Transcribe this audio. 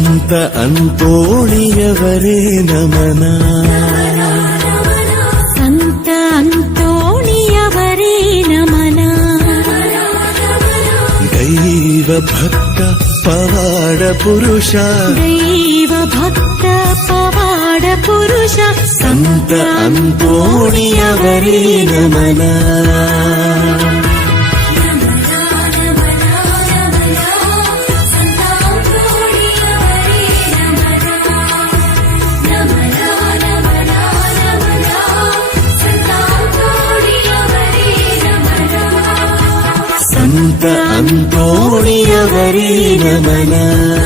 ಸಂತ ಅಂತೋಣಿಯವರೇ ನಮನ. ಸಂತ ಅಂತೋಣಿಯವರೇ ನಮನ. ದೈವ ಭಕ್ತ ಪವಾಡ ಪುರುಷ. ದೈವ ಭಕ್ತ ಪವಾಡ ಪುರುಷ. ಸಂತ ಅಂತೋಣಿಯವರೇ ನಮನ. ಸಂತ ಅಂತೋಣಿಯವರೇ ನಮನ.